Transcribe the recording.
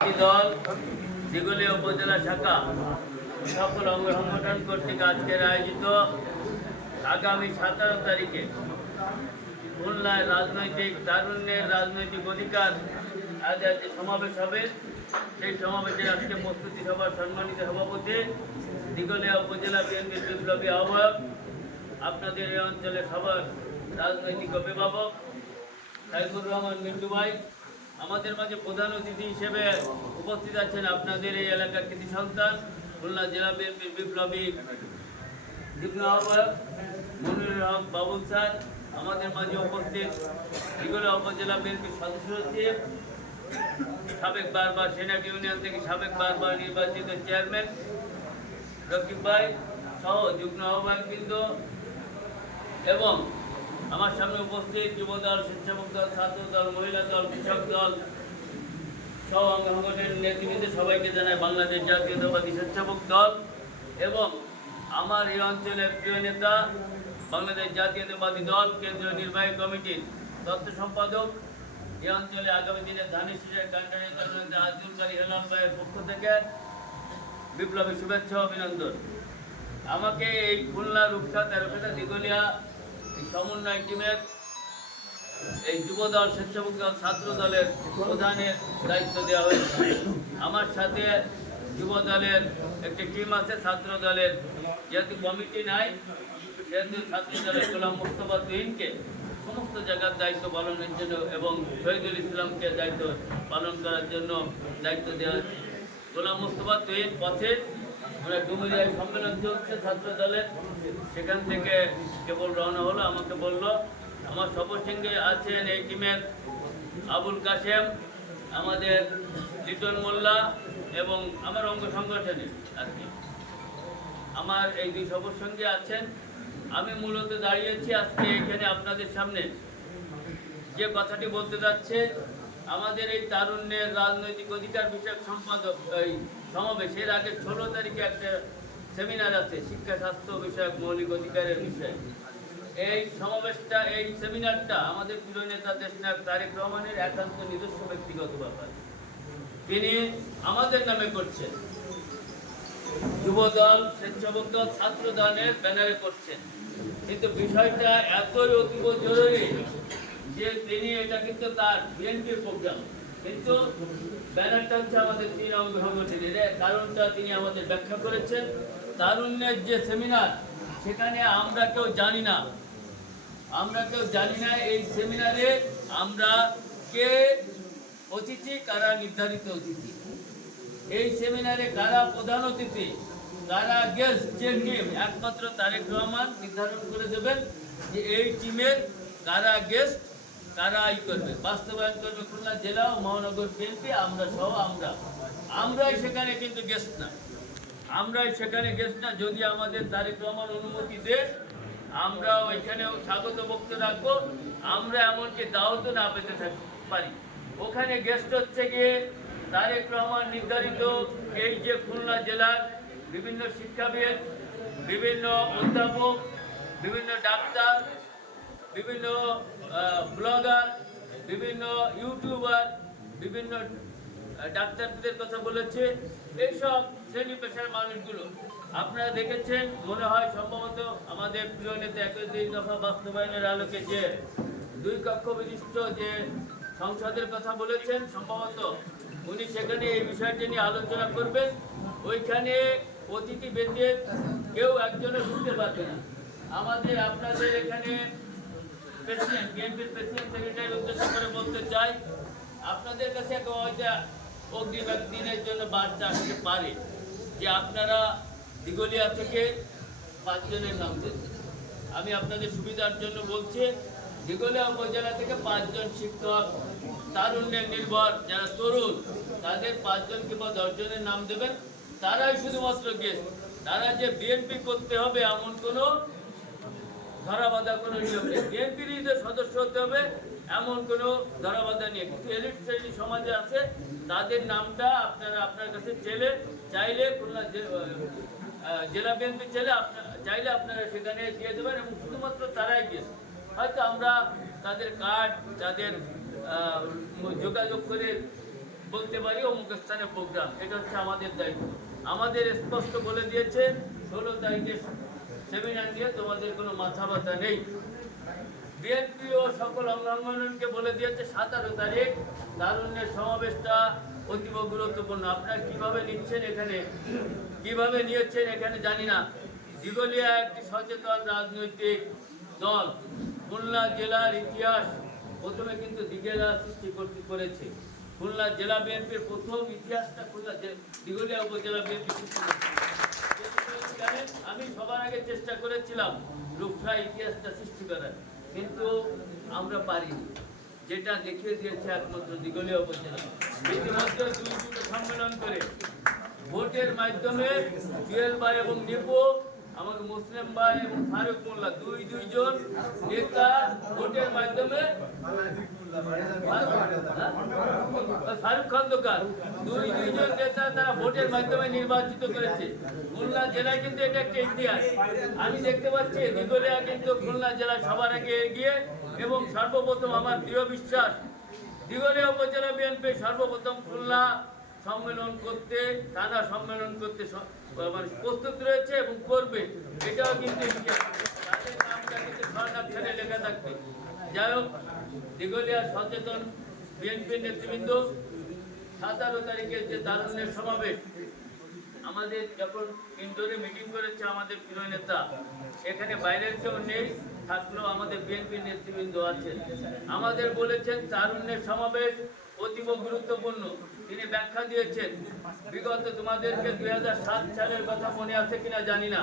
দল দিঘলিয়া উপজেলা শাখা সকল অঙ্গ সংগঠন কর্তৃক আজকের আয়োজিত আগামী 17 তারিখে খুলনায় তারুণ্যের রাজনৈতিক অধিকার আদায়ের যে সমাবেশ হবে, সেই সমাবেশে আজকে প্রস্তুতি সভার সম্মানিত সভাপতি দিঘলিয়া উপজেলা বিএনপির বিপ্লবী আহ্বায়ক, আপনাদের এই অঞ্চলের সবার রাজনৈতিক অভিভাবক সাইফুর রহমান মিন্টু ভাই, আমাদের মাঝে প্রধান অতিথি হিসেবে উপস্থিত আছেন আপনাদের এই এলাকার কৃতি সন্তান খুলনা জেলা বিএনপির বিপ্লবী যুগ্ম আহ্বায়ক মনিরুল হক বাবুল স্যার, আমাদের মাঝে উপস্থিত দিঘলিয়া উপজেলা বিএনপির সদস্য সচিব, সাবেক বারবার সেনাট ইউনিয়ন থেকে সাবেক বারবার নির্বাচিত চেয়ারম্যান রকিব ভাই সহ যুগ্ম আহ্বায়কবৃন্দ এবং আমার সামনে উপস্থিত যুবদল, স্বেচ্ছাসেবক দল, ছাত্র দল, মহিলা দল, কৃষক দল সহ অঙ্গ সংগঠনের নেতৃবৃন্দ সবাইকে জানায় বাংলাদেশ জাতীয়তাবাদী স্বেচ্ছাসেবক দল এবং আমার এই অঞ্চলের প্রিয় নেতা বাংলাদেশ জাতীয়তাবাদী দল কেন্দ্রীয় নির্বাহী কমিটির তথ্য সম্পাদক, এই অঞ্চলে আগামী দিনে ধানের শীষের ক্যান্ডিডেট আব্দুল কারি হেলাল ভাইয়ের পক্ষ থেকে বিপ্লবী শুভেচ্ছা অভিনন্দন। আমাকে এই খুলনা রূপসা তেরোপেটা দিঘলিয়া সমন্বয় টিমের এই যুবদল, স্বেচ্ছাসেবক দল, ছাত্র দলের প্রধানের দায়িত্ব দেওয়া হয়েছে। আমার সাথে যুব দলের একটি টিম আছে, ছাত্র দলের যেহেতু কমিটি নাই সেহেতু ছাত্র দলের গোলাম মোস্তফা তুহিনকে সমস্ত জায়গার দায়িত্ব পালনের জন্য এবং শহীদুল ইসলামকে দায়িত্ব পালন করার জন্য দায়িত্ব দেওয়া হয়েছে। গোলাম মোস্তফা তুহিন পথে ডুমুরিয়ায় সম্মেলন চলছে ছাত্র দলের, সেখান থেকে কেবল রওনা হলো, আমাকে বলল। আমার সবার সঙ্গে আছেন এই টিমের আবুল কাশেম, আমাদের লিটন মোল্লা এবং আমার অঙ্গ সংগঠনের আর কি আমার এই দুই সবার সঙ্গে আছেন। আমি মূলত দাঁড়িয়েছি আজকে এখানে আপনাদের সামনে যে কথাটি বলতে যাচ্ছে, আমাদের এই তারুণ্যের রাজনৈতিক অধিকার বিষয়ক সম্পাদক এই সমাবেশের আগে 16 তারিখে একটা সেমিনার আছে শিক্ষা স্বাস্থ্য বিষয়ক মৌলিক অধিকারের বিষয়ে। এই সমাবেশটা, এই সেমিনারটা আমাদের প্রিয় নেতা দেশনায়ক তারেক রহমানের একান্ত নিজস্ব ব্যক্তিগত ব্যাপার, তিনি আমাদের নামে করছেন, যুবদল, স্বেচ্ছাসেবক দল, ছাত্র দলের ব্যানারে করছেন। কিন্তু বিষয়টা এতই অতীব জরুরি যে তিনি এটা কিন্তু তার বিএনপির প্রোগ্রাম, কিন্তু ব্যানারটা হচ্ছে আমাদের 3 অঙ্গ সংগঠনের। কারণটা তিনি আমাদের ব্যাখ্যা করেছেন। তারুণ্যের যে সেমিনার, সেখানে আমরা কেউ জানি না এই সেমিনারে আমরা কে অতিথি, কারা নির্ধারিত অতিথি, এই সেমিনারে কারা প্রধান অতিথি, কারা গেস্ট, যে টিম একমাত্র তারেক রহমান নির্ধারণ করে দেবেন যে এই টিমের কারা গেস্ট, কারা করবে, বাস্তবায়ন করবে খুলনা জেলা ও মহানগর বিএনপি, আমরা সহ আমরাই সেখানে কিন্তু গেস্ট না, যদি আমাদের তারেক রহমান অনুমতি দেন আমরা ওইখানেও স্বাগত বক্তব্য রাখবো। আমরা এমনকি দাওয়াতও না পেতে পারি। ওখানে গেস্ট হচ্ছে গিয়ে তারেক রহমান নির্ধারিত এই যে খুলনা জেলার বিভিন্ন শিক্ষাবিদ, বিভিন্ন অধ্যাপক, বিভিন্ন ডাক্তার, বিভিন্ন ব্লগার, বিভিন্ন ইউটিউবার, বিভিন্ন ডাক্তারদের কথা বলেছে, এইসব শ্রেণী পেশার মানুষগুলো আপনারা দেখেছেন। মনে হয় সম্ভবত আমাদের প্রিয় নেতা 21 দফা বাস্তবায়নের আলোকে যে 2 কক্ষ বিশিষ্ট যে সংসদের কথা বলেছেন, সম্ভবত উনি সেখানে এই বিষয়টি নিয়ে আলোচনা করবেন। ওইখানে অতিথি বেঁধে কেউ একজনও ঢুকতে পারবে না। আপনাদের এখানে প্রেসিডেন্ট, বিএনপির প্রেসিডেন্ট সেক্রেটারির উদ্দেশ্য করে বলতে চাই, আপনাদের কাছে একটা অগ্রিম একদিনের জন্য বার্তা আসতে পারে যে আপনারা দিঘলিয়া থেকে 5 জনের নাম দেন। আমি আপনাদের সুবিধার জন্য বলছি, দিঘলিয়া উপজেলা থেকে 5 জন শিক্ষক, তারুণ্যের নির্ভর যারা তরুণ, তাদের 5 জন কিংবা 10 জনের নাম দেবেন। তারাই শুধুমাত্র গেস্ট, তারা যে বিএনপি করতে হবে এমন কোনো ধরাবাধা কোনো নিয়ম নেই, বিএনপির সদস্য হতে হবে এমন কোনো ধরাবাধা নেই। কিছু এলিট শ্রেণী সমাজে আছে, তাদের নামটা আপনার কাছে চাইলে খুলনা জেলা বিএনপি চাইলে আপনারা সেখানে দিয়ে দেবেন এবং শুধুমাত্র তারাই গেস্ট। হয়তো আমরা তাদের কার্ড, তাদের যোগাযোগ করে বলতে পারি অমুক স্থানে প্রোগ্রাম। এটা হচ্ছে আমাদের দায়িত্ব। আমাদের স্পষ্ট বলে দিয়েছে 16 তারিখে সেমিনার নিয়ে তোমাদের কোনো মাথা ব্যথা নেই। বিএনপি ও সকল অঙ্গনকে বলে দিয়েছে 17 তারিখ তারুণ্যের সমাবেশটা অতীব গুরুত্বপূর্ণ। আপনারা কিভাবে নিচ্ছেন এখানে, কিভাবে নিয়েছেন এখানে জানি না। দিঘলিয়া একটি সচেতন রাজনৈতিক দল। খুলনা জেলার ইতিহাস প্রথমে কিন্তু দিঘলিয়া সৃষ্টি করেছে। খুলনা জেলা বিএনপির প্রথম ইতিহাসটা দিঘলিয়া উপজেলা বিএনপি সৃষ্টি করেছে। আমি সবার আগে চেষ্টা করেছিলাম রূপসা ইতিহাসটা সৃষ্টি করার, কিন্তু আমরা পারিনি। যেটা দেখিয়ে দিয়েছে একমাত্র দিঘলিয়া উপজেলা। ইতিমধ্যে দুটো সম্মেলন করে ভোটের মাধ্যমে জুয়েল ভাই এবং নিপু, আমাকে মুসলিম ভাই এবং ফারুক মোল্লা দুইজন নেতা ভোটের মাধ্যমে, ফারুক খন্দকার দুইজন নেতা তারা ভোটের মাধ্যমে নির্বাচিত করেছে। খুলনা জেলায় কিন্তু এটা একটা ইতিহাস। আমি দেখতে পাচ্ছি দিঘলিয়া কিন্তু খুলনা জেলা সবার আগে এগিয়ে, এবং সর্বপ্রথম আমার দৃঢ় বিশ্বাস দিঘলিয়া উপজেলা বিএনপি সর্বপ্রথম খুলনা সম্মেলন করতে, থানা সম্মেলন করতে মানে প্রস্তুত রয়েছে এবং করবে। এটাও কিন্তু তাদের নামটা কিন্তু স্বর্ণাক্ষরে লেখা থাকবে। যাই হোক, দিঘলিয়া সচেতন বিএনপির নেতৃবৃন্দ 17 তারিখের যে তারুণ্যের সমাবেশ, আমাদের যখন ইনডোরে মিটিং করেছে আমাদের প্রিয় নেতা, এখানে বাইরের কেউ নেই, থাকলেও আমাদের বিএনপির নেতৃবৃন্দ আছেন। আমাদের বলেছেন তারুণ্যের সমাবেশ অতীব গুরুত্বপূর্ণ। তিনি ব্যাখ্যা দিয়েছেন, বিগত তোমাদেরকে 2007 সালের কথা মনে আছে কিনা জানি না,